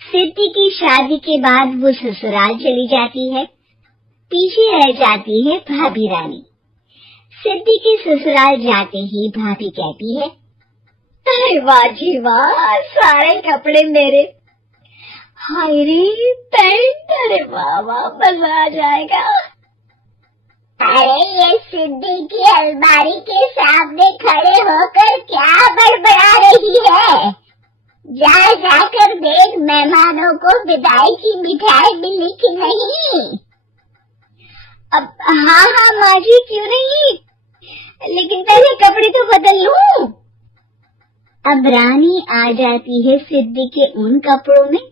सिद्धि की शादी के बाद वो ससुराल चली जाती है। पीछे रह जाती है भाभी रानी। सिद्धि के ससुराल जाते ही भाभी कहती है, अरे वाह जी वाह, सारे कपड़े मेरे। हाय रे पैंट, अरे वाह वाह, मजा आ जाएगा। अरे ये सिद्धि की अलमारी के सामने खड़े होकर क्या बड़बड़ा रही है? जा जाकर देख मेहमानों को विदाई की मिठाई मिली कि नहीं। अब हाँ माँ जी, क्यों नहीं, लेकिन पहले कपड़े तो बदल लूं। अब रानी आ जाती है सिद्धि के उन कपड़ों में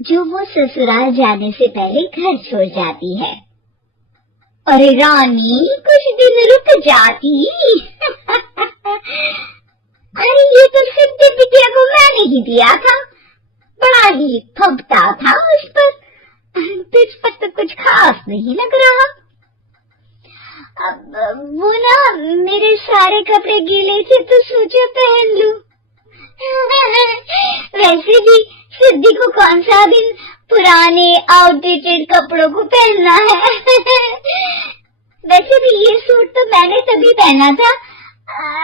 जो वो ससुराल जाने से पहले घर छोड़ जाती है। अरे रानी, कुछ दिन रुक जाती। अरे ये तो सिद्धि बिटिया को मैंने ही दिया था, बड़ा ही फबता था उस पर, तुझ पर तो कुछ खास नहीं लग रहा। अब वो ना मेरे सारे कपड़े गीले थे तो सोचा पहन लूं। वैसे भी सिद्धि को कौन सा दिन पुराने आउटडेटेड कपड़ों को पहनना है। वैसे भी ये सूट तो मैंने तभी पहना था,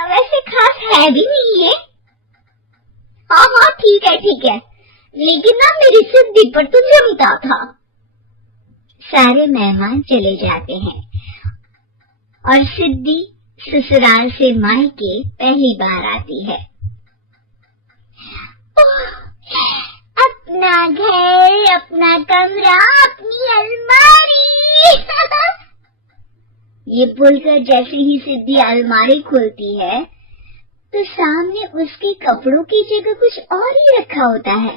वैसे खास है भी नहीं ये। हाँ ठीक है, लेकिन ना मेरी सिद्धि पर तो जमता था। सारे मेहमान चले जाते हैं और सिद्धि ससुराल से मायके पहली बार आती है। अपना घर, अपना कमरा, अपनी अलमारी। ये बोलकर जैसे ही सिद्धि अलमारी खोलती है तो सामने उसके कपड़ों की जगह कुछ और ही रखा होता है।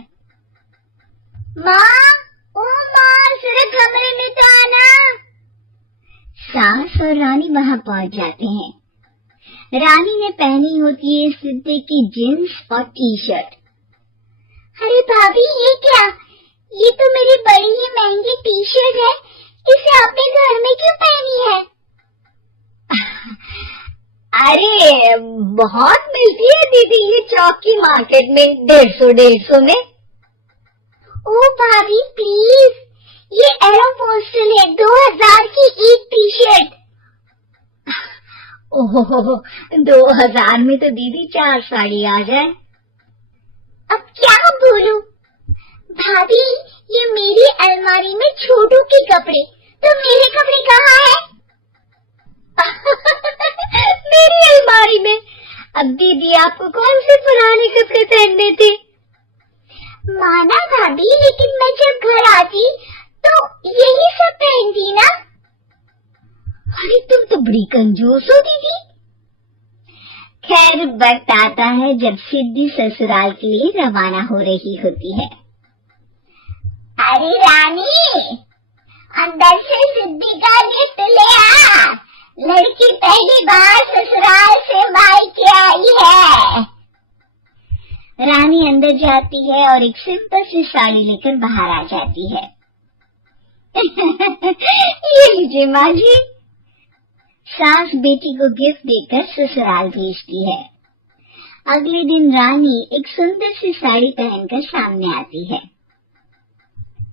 माँ, ओ माँ, जरा कमरे में तो आना। सास और रानी वहाँ पहुँच जाते हैं। रानी ने पहनी होती है सिद्धि की जींस और टी शर्ट। अरे भाभी, ये क्या? ये तो मेरी बड़ी ही महंगी टी शर्ट है, इसे आपने घर में क्यों पहनी है? अरे बहुत मिलती है दीदी ये चौक की मार्केट में, 150 में। ओ भाभी प्लीज, ये एरोपोस्टल है, 2000 की एक टी शर्ट। ओहो, 2000 में तो दीदी 4 साड़ी आ जाए। अब क्या बोलूं? भाभी, ये मेरी अलमारी में छोटू के कपड़े, तो मेरे कपड़े कहाँ हैं? मेरी अलमारी में? अब दीदी आपको कौन से पुराने कपड़े पहनने थे? माना भाभी, लेकिन मैं जब घर आती तो यही सब पहनती ना। अरे तुम तो बड़ी कंजूस हो दीदी। खैर वक्त आता है जब सिद्धि ससुराल के लिए रवाना हो रही होती है। अरे रानी, अंदर से सिद्धि का गिफ्ट ले आ। लड़की पहली बार ससुराल से मायके आई है। रानी अंदर जाती है और एक सिंपल सी साड़ी लेकर बाहर आ जाती है। ये लीजिए माँ जी। सास बेटी को गिफ्ट देकर ससुराल भेजती है। अगले दिन रानी एक सुंदर सी साड़ी पहनकर सामने आती है।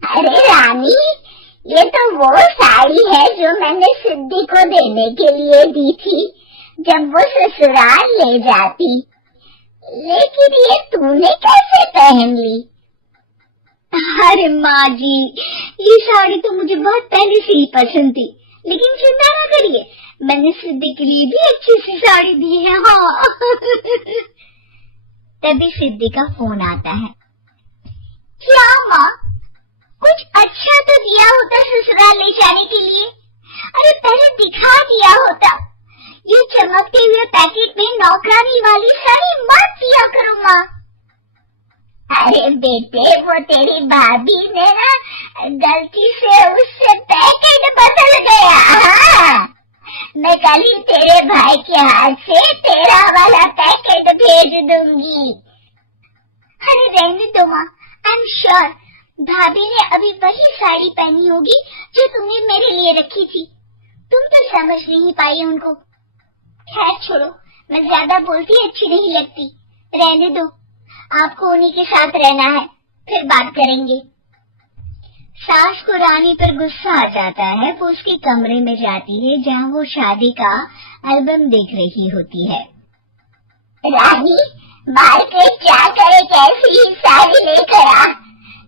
अरे रानी, ये तो वो साड़ी है जो मैंने सिद्धि को देने के लिए दी थी जब वो ससुराल ले जाती, लेकिन ये तूने कैसे पहन ली? अरे माँ जी, ये साड़ी तो मुझे बहुत पहले से ही पसंद थी, लेकिन चिंता ना करिए, मैंने सिद्धि के लिए भी अच्छी सी साड़ी दी है। हाँ। तभी सिद्धि का फोन आता है। क्या माँ, कुछ अच्छा तो दिया होता ससुराल ले जाने के लिए। अरे पहले दिखा दिया होता। ये चमकते हुए पैकेट में नौकरानी वाली साड़ी मत दिया करो माँ। अरे बेटे, वो तेरी भाभी ने ना गलती से उससे पैकेट बदल गया। हाँ, मैं कल ही तेरे भाई के हाथ से तेरा वाला पैकेट भेज दूंगी। अरे रहने दो माँ, आई एम श्योर भाभी ने अभी वही साड़ी पहनी होगी जो तुमने मेरे लिए रखी थी। तुम तो समझ नहीं पाई उनको। खैर छोड़ो, मैं ज्यादा बोलती अच्छी नहीं लगती, रहने दो। आपको उन्हीं के साथ रहना है, फिर बात करेंगे। सास को रानी पर गुस्सा आ जाता है। वो उसके कमरे में जाती है जहाँ वो शादी का एल्बम देख रही होती है। रानी, मार्केट जाकर एक ऐसी ही साड़ी लेकर आ।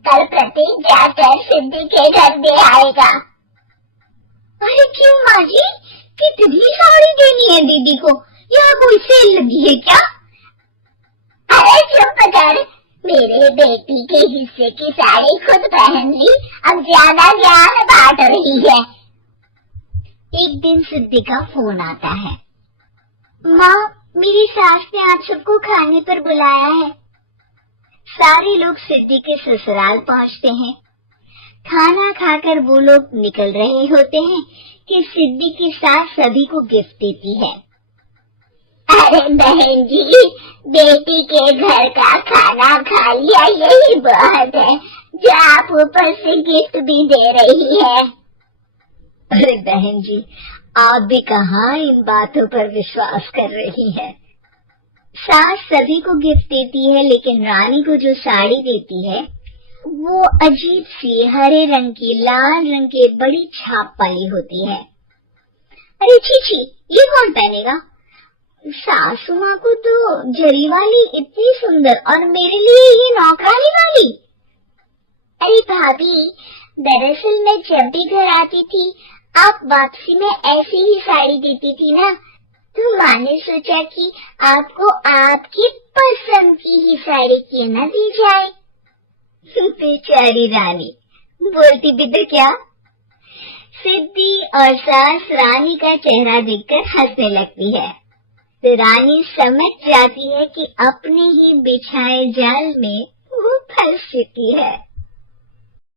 कल प्रतीक जाकर सिद्धि के घर दे आएगा। अरे क्यों माँ जी, कितनी साड़ी देनी है दीदी को? यहाँ कोई सेल लगी है क्या? अरे चुप कर, मेरे बेटी के हिस्से की साड़ी खुद पहन ली, अब ज्यादा ज्ञान बांट रही है। एक दिन सिद्धि का फोन आता है। माँ, मेरी सास ने आप सबको खाने पर बुलाया है। सारे लोग सिद्धि के ससुराल पहुँचते हैं। खाना खाकर वो लोग निकल रहे होते हैं कि सिद्धि की सास सभी को गिफ्ट देती है। अरे बहन जी, बेटी के घर का खाना खा लिया, यही बहुत है जो आप ऊपर से गिफ्ट भी दे रही है। अरे बहन जी, आप भी कहाँ इन बातों पर विश्वास कर रही हैं? सास सभी को गिफ्ट देती है, लेकिन रानी को जो साड़ी देती है वो अजीब सी हरे रंग की, लाल रंग की बड़ी छाप वाली होती है। अरे छी, ये कौन पहनेगा? सासू माँ को तो जरी वाली इतनी सुंदर, और मेरे लिए ये नौकरानी वाली। अरे भाभी, दरअसल मैं जब भी घर आती थी आप वापसी में ऐसी ही साड़ी देती थी ना, तो माँ ने सोचा कि आपको आपकी पसंद की ही साड़ी क्यों न दी जाए। बेचारी रानी, बोलती भी तो क्या। सिद्धि और सास रानी का चेहरा देखकर हंसने लगती है। तो रानी समझ जाती है कि अपने ही बिछाए जाल में वो फंस चुकी है।